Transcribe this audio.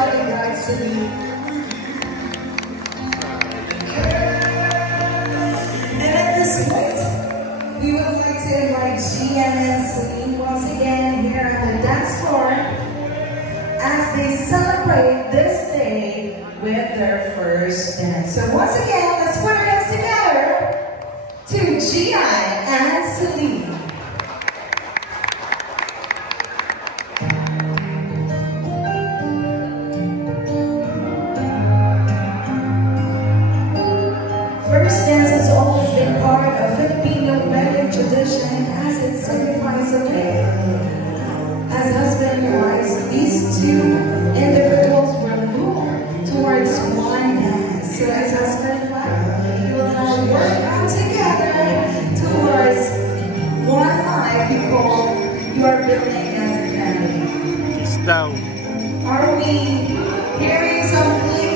Michelle and Roxanne. And at this point, we would like to invite Gian and Celine once again here on the dance floor as they celebrate this day with their first dance. So once again, let's put our hands together to Gian and Celine. First dance has always been part of Filipino wedding tradition as it signifies a way. As husband and wife, these two individuals were moved towards one dance. So as husband and wife, you will now work out together towards one life because you are building as a family. Kiss down. Are we hearing something?